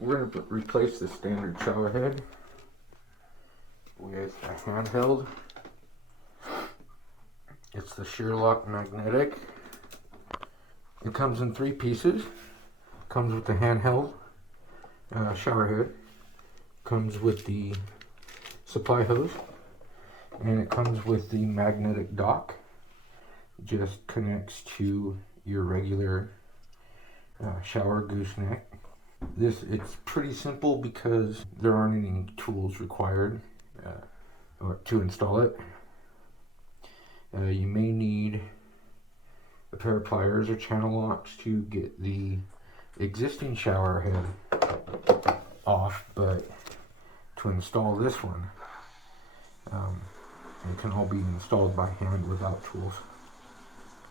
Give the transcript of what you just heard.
We're going to replace the standard shower head with a handheld. It's the Shearlock magnetic. It comes in 3 pieces. Comes with the handheld shower head. Comes with the supply hose. And it comes with the magnetic dock. Just connects to your regular shower gooseneck. It's pretty simple because there aren't any tools required to install it. You may need a pair of pliers or channel locks to get the existing shower head off, but to install this one, it can all be installed by hand without tools.